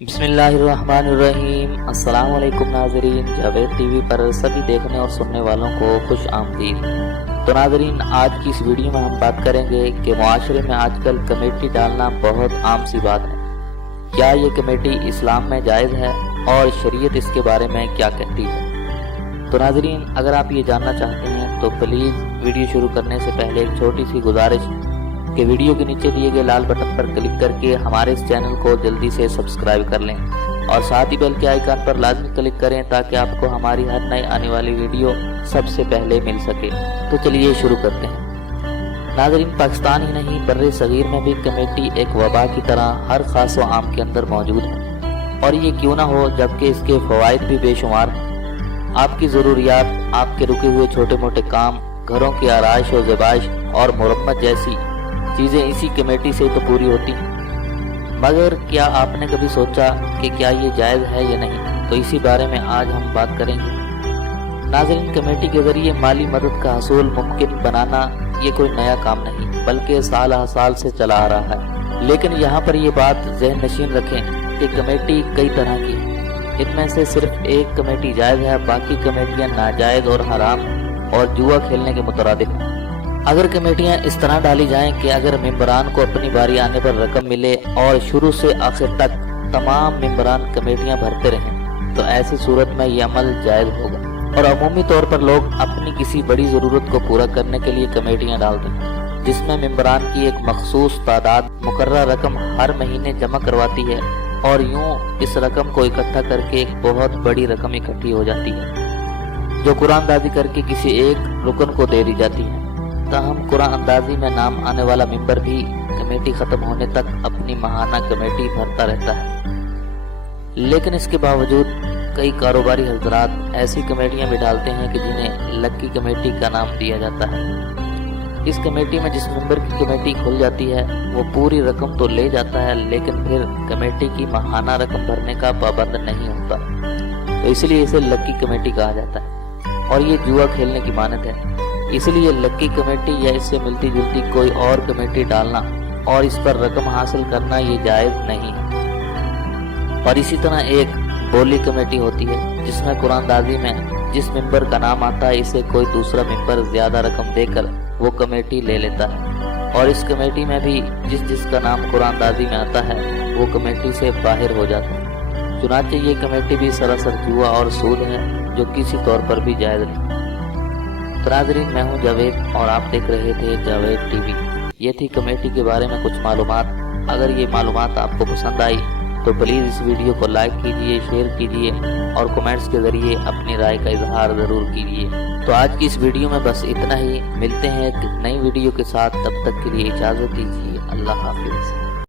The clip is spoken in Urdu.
بسم اللہ الرحمن الرحیم۔ السلام علیکم ناظرین، جاوید ٹی وی پر سبھی دیکھنے اور سننے والوں کو خوش آمدید۔ تو ناظرین، آج کی اس ویڈیو میں ہم بات کریں گے کہ معاشرے میں آج کل کمیٹی ڈالنا بہت عام سی بات ہے۔ کیا یہ کمیٹی اسلام میں جائز ہے اور شریعت اس کے بارے میں کیا کہتی ہے؟ تو ناظرین، اگر آپ یہ جاننا چاہتے ہیں تو پلیز ویڈیو شروع کرنے سے پہلے ایک چھوٹی سی گزارش کہ ویڈیو کے نیچے دیے گئے لال بٹن پر کلک کر کے ہمارے اس چینل کو جلدی سے سبسکرائب کر لیں اور ساتھ ہی بیل کے آئیکن پر لازمی کلک کریں تاکہ آپ کو ہماری ہر نئی آنے والی ویڈیو سب سے پہلے مل سکے۔ تو چلیے شروع کرتے ہیں۔ ناظرین، پاکستان ہی نہیں بر صغیر میں بھی کمیٹی ایک وبا کی طرح ہر خاص و عام کے اندر موجود ہے، اور یہ کیوں نہ ہو جبکہ اس کے فوائد بھی بے شمار ہیں۔ آپ کی ضروریات، آپ کے رکے ہوئے چھوٹے موٹے کام، گھروں کی آرائش و زیبائش اور مرمت جیسی چیزیں اسی کمیٹی سے تو پوری ہوتی ہیں۔ مگر کیا آپ نے کبھی سوچا کہ کیا یہ جائز ہے یا نہیں؟ تو اسی بارے میں آج ہم بات کریں گے۔ ناظرین، کمیٹی کے ذریعے مالی مدد کا حصول ممکن بنانا یہ کوئی نیا کام نہیں بلکہ سال ہر سال سے چلا آ رہا ہے، لیکن یہاں پر یہ بات ذہن نشین رکھیں کہ کمیٹی کئی طرح کی ہے۔ ان میں سے صرف ایک کمیٹی جائز ہے، باقی کمیٹیاں ناجائز اور حرام اور جوا کھیلنے کے مترادف ہیں۔ اگر کمیٹیاں اس طرح ڈالی جائیں کہ اگر ممبران کو اپنی باری آنے پر رقم ملے اور شروع سے آخر تک تمام ممبران کمیٹیاں بھرتے رہیں تو ایسی صورت میں یہ عمل جائز ہوگا، اور عمومی طور پر لوگ اپنی کسی بڑی ضرورت کو پورا کرنے کے لیے کمیٹیاں ڈالتے ہیں، جس میں ممبران کی ایک مخصوص تعداد مقررہ رقم ہر مہینے جمع کرواتی ہے، اور یوں اس رقم کو اکٹھا کر کے ایک بہت بڑی رقم اکٹھی ہو جاتی ہے جو قرآن اندازی کر کے کسی ایک رکن کو دے دی جاتی ہے۔ تاہم قرآن اندازی میں نام آنے والا ممبر بھی کمیٹی ختم ہونے تک اپنی ماہانہ کمیٹی بھرتا رہتا ہے، لیکن اس کے باوجود کئی کاروباری حضرات ایسی کمیٹیاں بھی ڈالتے ہیں کہ جنہیں لکی کمیٹی کا نام دیا جاتا ہے۔ اس کمیٹی میں جس ممبر کی کمیٹی کھل جاتی ہے وہ پوری رقم تو لے جاتا ہے، لیکن پھر کمیٹی کی ماہانہ رقم بھرنے کا پابند نہیں ہوتا، تو اس لیے اسے لکی کمیٹی کہا جاتا ہے، اور یہ جوا کھیلنے کی مانند ہے۔ اس لیے لکی کمیٹی یا اس سے ملتی جلتی کوئی اور کمیٹی ڈالنا اور اس پر رقم حاصل کرنا یہ جائز نہیں ہے۔ اور اسی طرح ایک بولی کمیٹی ہوتی ہے جس میں قرآن اندازی میں جس ممبر کا نام آتا ہے اسے کوئی دوسرا ممبر زیادہ رقم دے کر وہ کمیٹی لے لیتا ہے، اور اس کمیٹی میں بھی جس کا نام قرآن اندازی میں آتا ہے وہ کمیٹی سے باہر ہو جاتا ہے۔ چنانچہ یہ کمیٹی بھی سراسر جوا اور سود ہے جو کسی طور پر بھی جائز نہیں۔ ناظرین، میں ہوں جاوید اور آپ دیکھ رہے تھے جاوید ٹی وی۔ یہ تھی کمیٹی کے بارے میں کچھ معلومات۔ اگر یہ معلومات آپ کو پسند آئی تو پلیز اس ویڈیو کو لائک کیجئے، شیئر کیجئے اور کمنٹس کے ذریعے اپنی رائے کا اظہار ضرور کیجئے۔ تو آج کی اس ویڈیو میں بس اتنا ہی، ملتے ہیں ایک نئی ویڈیو کے ساتھ، تب تک کے لیے اجازت دیجیے۔ اللہ حافظ۔